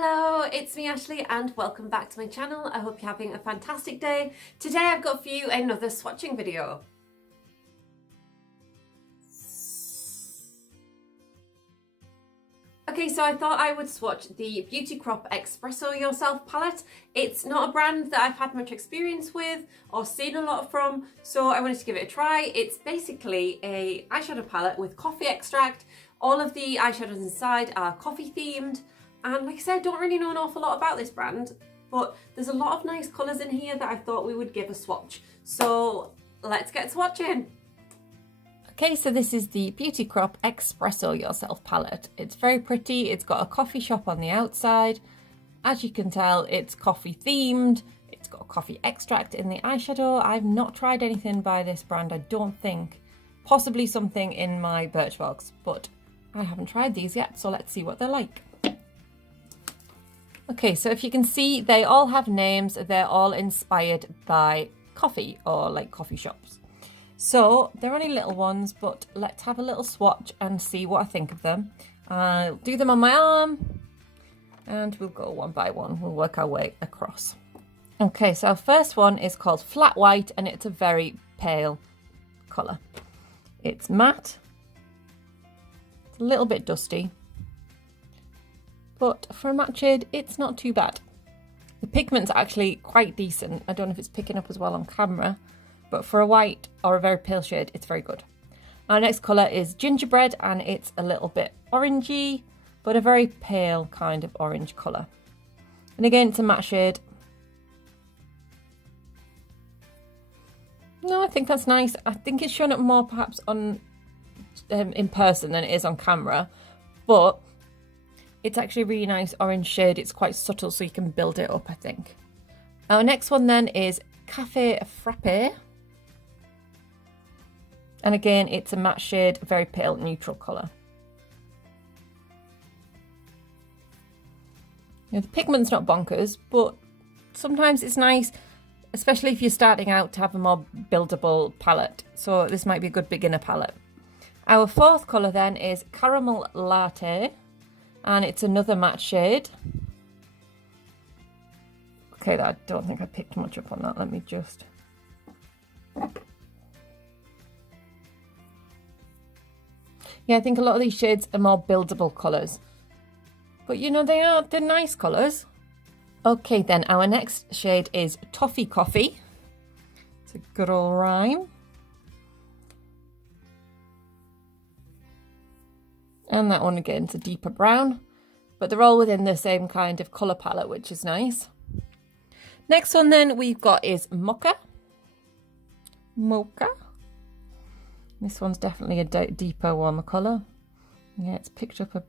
Hello, it's me Ashley and welcome back to my channel. I hope you're having a fantastic day. Today I've got for you another swatching video. Okay, so I thought I would swatch the Beauty Crop Espresso Yourself palette. It's not a brand that I've had much experience with or seen a lot from, so I wanted to give it a try. It's basically a eyeshadow palette with coffee extract. All of the eyeshadows inside are coffee themed. And like I said, I don't really know an awful lot about this brand, but there's a lot of nice colours in here that I thought we would give a swatch. So let's get swatching. Okay, so this is the Beauty Crop Espresso Yourself palette. It's very pretty. It's got a coffee shop on the outside. As you can tell, it's coffee themed. It's got coffee extract in the eyeshadow. I've not tried anything by this brand, I don't think. Possibly something in my Birchbox, but I haven't tried these yet, so let's see what they're like. Okay, so if you can see, they all have names. They're all inspired by coffee or like coffee shops. So they're only little ones, but let's have a little swatch and see what I think of them. I'll do them on my arm and we'll go one by one. We'll work our way across. Okay, so our first one is called Flat White and it's a very pale colour. It's matte. It's a little bit dusty. But for a matte shade, it's not too bad. The pigment's actually quite decent. I don't know if it's picking up as well on camera, but for a white or a very pale shade, it's very good. Our next colour is Gingerbread, and it's a little bit orangey, but a very pale kind of orange colour. And again, it's a matte shade. No, I think that's nice. I think it's shown up more perhaps on in person than it is on camera, but it's actually a really nice orange shade. It's quite subtle, so you can build it up, I think. Our next one then is Cafe Frappe. And again, it's a matte shade, very pale, neutral colour. Now, the pigment's not bonkers, but sometimes it's nice, especially if you're starting out, to have a more buildable palette. So this might be a good beginner palette. Our fourth colour then is Caramel Latte. And it's another matte shade. Okay, I don't think I picked much up on that. Let me just... Yeah, I think a lot of these shades are more buildable colours. But you know, they're nice colours. Okay, then our next shade is Toffee Coffee. It's a good old rhyme. And that one again, it's a deeper brown, but they're all within the same kind of colour palette, which is nice. Next one then we've got is Mocha. Mocha. This one's definitely a deeper, warmer colour. Yeah, it's picked up a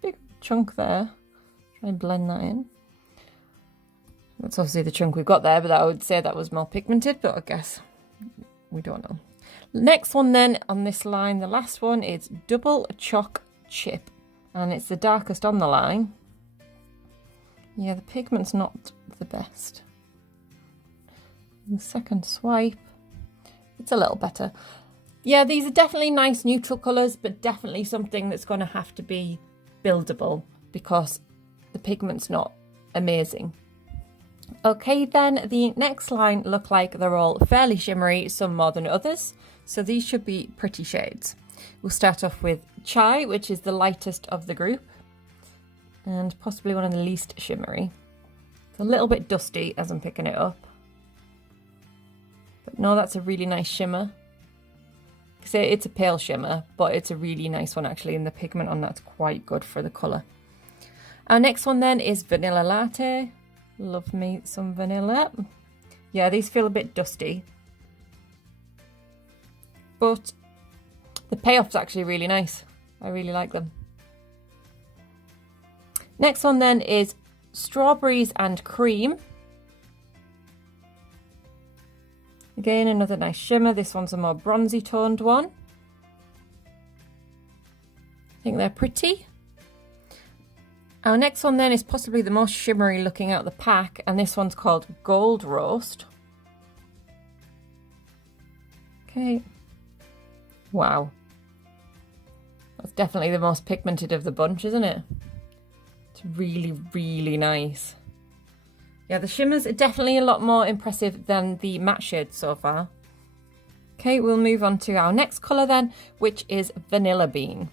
big chunk there. Try and blend that in. That's obviously the chunk we've got there, but I would say that was more pigmented, but I guess we don't know. Next one then on this line, the last one is Double Choc Chip, and it's the darkest on the line. Yeah, the pigment's not the best. The second swipe, it's a little better. Yeah, these are definitely nice neutral colours, but definitely something that's going to have to be buildable because the pigment's not amazing. Okay, then the next line look like they're all fairly shimmery, some more than others. So these should be pretty shades. We'll start off with Chai, which is the lightest of the group and possibly one of the least shimmery. It's a little bit dusty as I'm picking it up. But no, that's a really nice shimmer. So it's a pale shimmer, but it's a really nice one actually, and the pigment on that's quite good for the colour. Our next one then is Vanilla Latte. Love me some vanilla. Yeah, these feel a bit dusty, but the payoff's actually really nice. I really like them. Next one then is Strawberries and Cream. Again, another nice shimmer. This one's a more bronzy toned one. I think they're pretty. Our next one then is possibly the most shimmery looking out the pack, and this one's called Gold Roast. Okay. Wow. That's definitely the most pigmented of the bunch, isn't it? It's really, really nice. Yeah, the shimmers are definitely a lot more impressive than the matte shades so far. Okay, we'll move on to our next colour then, which is Vanilla Bean.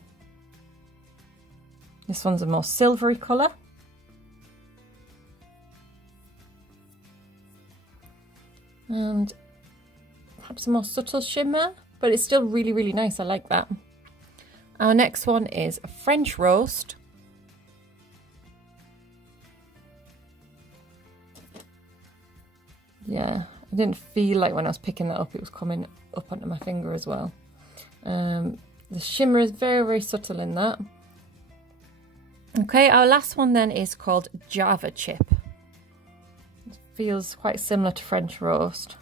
This one's a more silvery colour. And perhaps a more subtle shimmer, but it's still really, really nice. I like that. Our next one is French Roast. Yeah, I didn't feel like when I was picking that up, it was coming up onto my finger as well. The shimmer is very, very subtle in that. Okay, our last one then is called Java Chip. It feels quite similar to French Roast.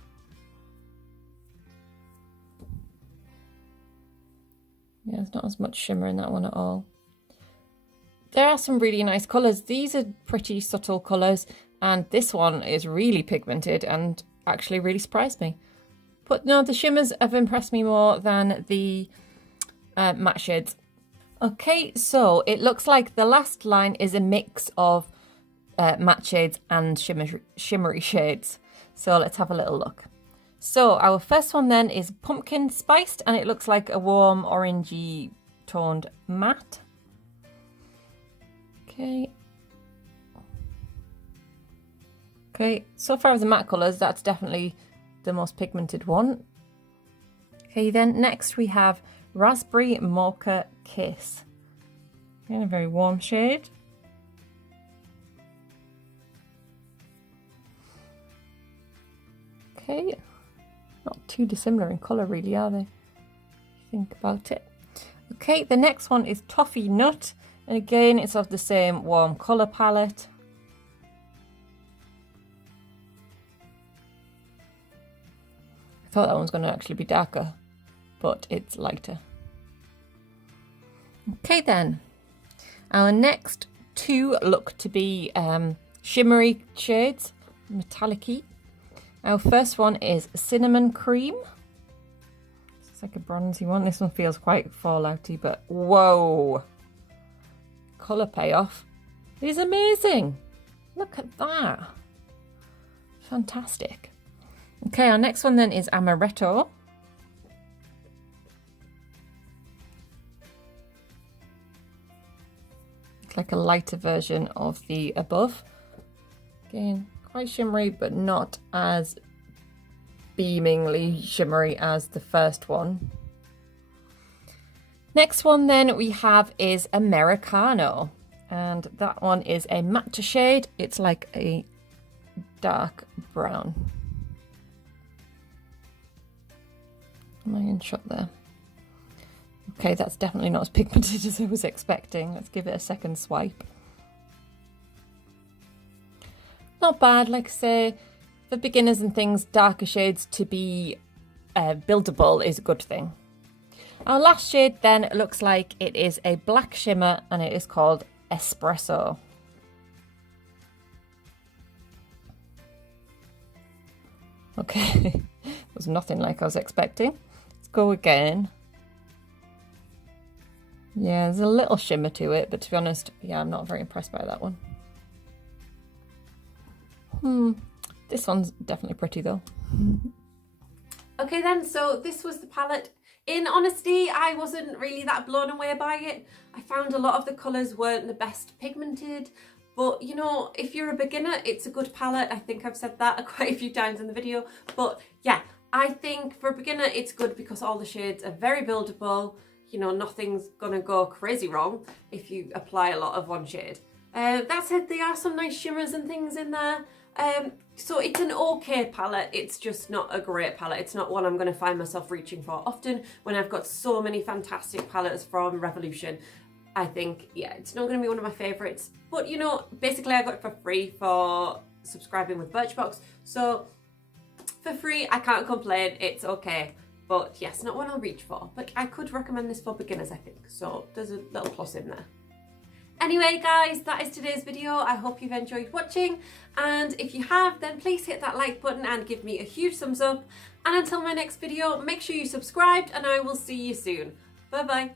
Yeah, there's not as much shimmer in that one at all. There are some really nice colours. These are pretty subtle colours, and this one is really pigmented and actually really surprised me. But no, the shimmers have impressed me more than the matte shades. Okay, so it looks like the last line is a mix of matte shades and shimmery shades. So let's have a little look. So our first one then is Pumpkin Spiced, and it looks like a warm orangey toned matte. Okay. Okay, so far as the matte colours, that's definitely the most pigmented one. Okay, then next we have Raspberry Mocha Kiss. Again, a very warm shade. Okay, not too dissimilar in colour really, are they? If you think about it. Okay, the next one is Toffee Nut, and again it's of the same warm colour palette. I thought that one was going to actually be darker, but it's lighter. Okay then, our next two look to be shimmery shades, metallic-y. Our first one is Cinnamon Cream. It's like a bronzy one. This one feels quite fallouty, but whoa! Colour payoff is amazing. Look at that. Fantastic. Okay, our next one then is Amaretto. It's like a lighter version of the above. Again, quite shimmery, but not as beamingly shimmery as the first one. Next one then we have is Americano, and that one is a matte shade. It's like a dark brown. Am I in shot there? Okay, that's definitely not as pigmented as I was expecting. Let's give it a second swipe. Not bad, like I say, for beginners and things, darker shades to be buildable is a good thing. Our last shade then looks like it is a black shimmer, and it is called Espresso. Okay, it was nothing like I was expecting. Let's go again. Yeah, there's a little shimmer to it, but to be honest, yeah, I'm not very impressed by that one. This one's definitely pretty though. Okay then, so this was the palette. In honesty, I wasn't really that blown away by it. I found a lot of the colours weren't the best pigmented, but you know, if you're a beginner, it's a good palette. I think I've said that quite a few times in the video, but yeah, I think for a beginner, it's good because all the shades are very buildable. You know, nothing's gonna go crazy wrong if you apply a lot of one shade. That said, there are some nice shimmers and things in there. So it's an okay palette, it's just not a great palette. It's not one I'm going to find myself reaching for often when I've got so many fantastic palettes from Revolution. I think, yeah, it's not going to be one of my favourites. But, you know, basically I got it for free for subscribing with Birchbox. So, for free, I can't complain, it's okay. But, yes, not one I'll reach for. But I could recommend this for beginners, I think. So, there's a little plus in there. Anyway guys, that is today's video. I hope you've enjoyed watching, and if you have, then please hit that like button and give me a huge thumbs up. And until my next video, make sure you subscribed, and I will see you soon. Bye bye.